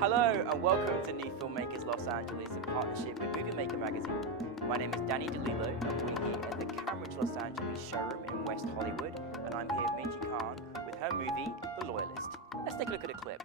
Hello and welcome to NewFilmmakers Los Angeles in partnership with Movie Maker magazine. My name is Danny De Lillo and we're here at the Cambridge Los Angeles showroom in West Hollywood, and I'm here with Minji Kang with her movie, The Loyalist. Let's take a look at a clip.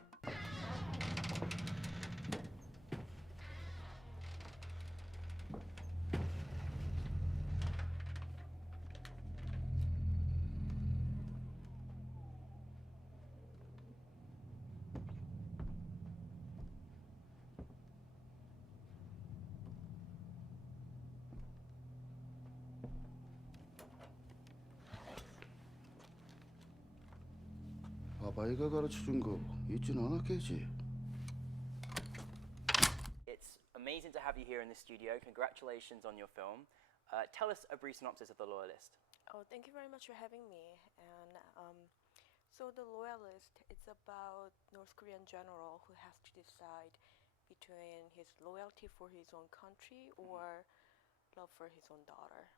아바이가 가르쳐준 거 잊진 않았겠지? It's amazing to have you here in the studio. Congratulations on your film. Tell us a brief synopsis of The Loyalist. Oh, thank you very much for having me. And so The Loyalist, it's about North Korean general who has to decide between his loyalty for his own country or love for his own daughter.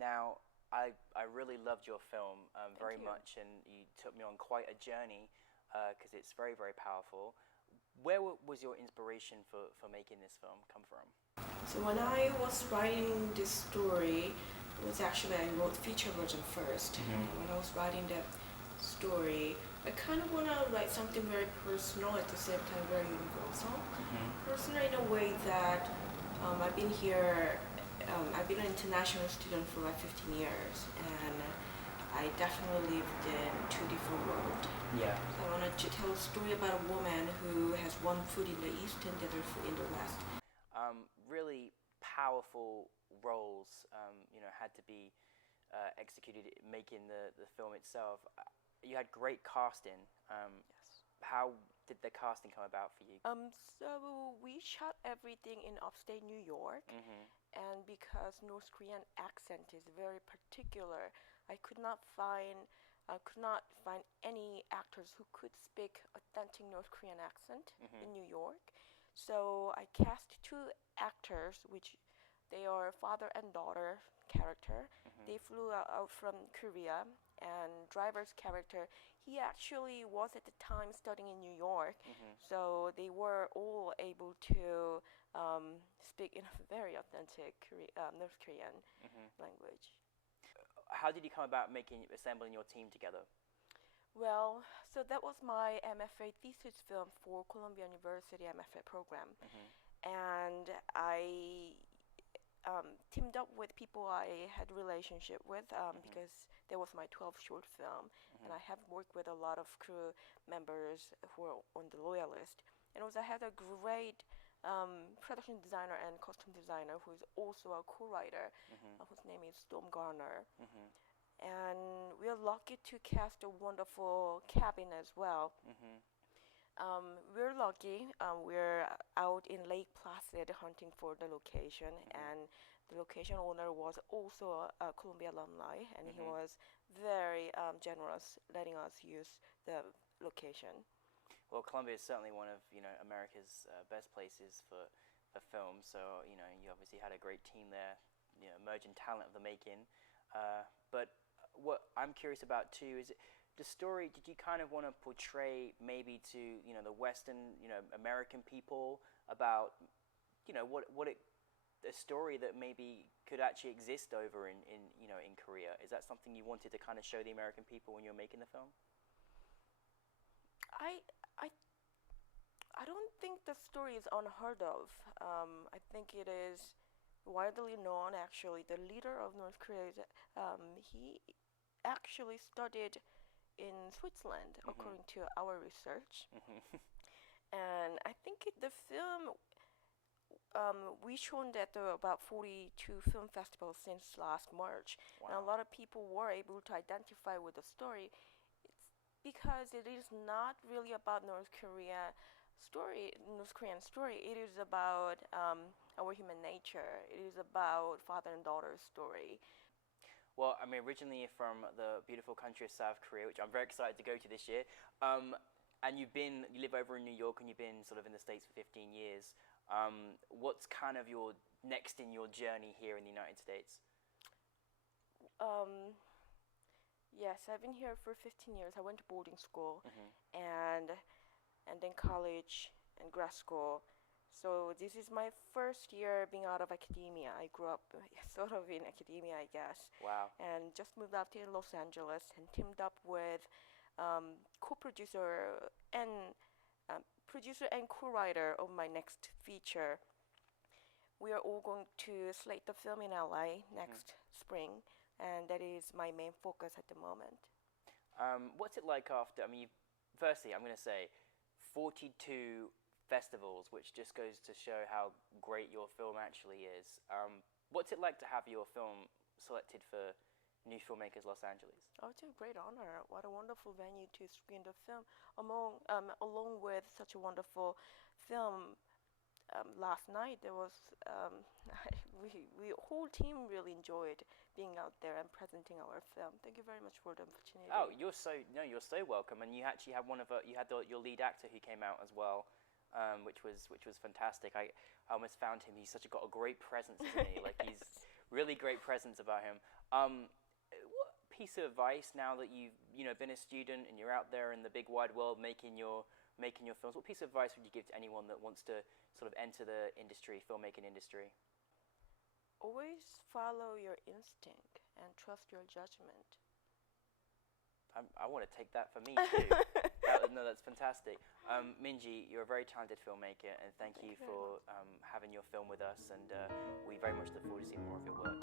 Now, I really loved your film very you. much, and you took me on quite a journey because it's very, very powerful. Where was your inspiration for making this film come from? So when I was writing this story, it was actually I wrote feature version first. And when I was writing that story, I kind of want to write something very personal at the same time very universal. Personal in a way that I've been here. I've been an international student for like 15 years, and I definitely lived in two different worlds. Yeah. So I wanted to tell a story about a woman who has one foot in the east and the other foot in the west. Really powerful roles, had to be executed making the film itself. You had great casting. Yes. How did the casting come about for you? So we shot everything in upstate New York, and because North Korean accent is very particular, I could not find any actors who could speak authentic North Korean accent in New York. So I cast two actors, which they are father and daughter character. They flew out from Korea, and driver's character, he actually was at the time studying in New York, so they were all able to speak in a very authentic North Korean language. How did you come about assembling your team together? Well, so that was my MFA thesis film for Columbia University MFA program, and I teamed up with people I had relationship with because that was my 12th short film, and I have worked with a lot of crew members who are on the Loyalist. And also I had a great production designer and costume designer who is also a co-writer, whose name is Storm Garner. And we are lucky to cast a wonderful cabin as well. We're lucky. We're out in Lake Placid hunting for the location, and the location owner was also a Columbia alumni, and he was very generous, letting us use the location. Well, Columbia is certainly one of America's best places for film. So you obviously had a great team there, emerging talent of the making. But what I'm curious about too is the story. Did you kind of want to portray maybe to the Western American people about a story that maybe could actually exist over in Korea? Is that something you wanted to kind of show the American people when you were making the film? I don't think the story is unheard of. I think it is widely known. Actually, the leader of North Korea, he actually studied in Switzerland, according to our research. And I think the film, we shown that there were about 42 film festivals since last March. Wow. And a lot of people were able to identify with the story. It's because it is not really about North Korean story. It is about our human nature. It is about father and daughter story. Well, I mean, originally you're from the beautiful country of South Korea, which I'm very excited to go to this year. And you live over in New York, and you've been sort of in the States for 15 years. What's kind of your next in your journey here in the United States? Yes, I've been here for 15 years. I went to boarding school and then college, and grad school. So this is my first year being out of academia. I grew up sort of in academia, I guess. Wow. And just moved out here in Los Angeles and teamed up with co-producer and producer and co-writer of my next feature. We are all going to slate the film in LA next spring, and that is my main focus at the moment. What's it like after? I mean, firstly, I'm going to say 42 festivals, which just goes to show how great your film actually is. What's it like to have your film selected for New Filmmakers Los Angeles? Oh, it's a great honor. What a wonderful venue to screen the film along with such a wonderful film. Last night there was we whole team really enjoyed being out there and presenting our film. Thank you very much for the opportunity. Oh, you're so welcome. And you actually had your lead actor who came out as well. Which was fantastic. I almost found him. Got a great presence, isn't he? Like he's really great presence about him. What piece of advice now that you've been a student and you're out there in the big wide world making your films? What piece of advice would you give to anyone that wants to sort of enter the filmmaking industry? Always follow your instinct and trust your judgment. I want to take that for me too. No, that's fantastic. Minji, you're a very talented filmmaker, and thank you for having your film with us, and we very much look forward to seeing more of your work.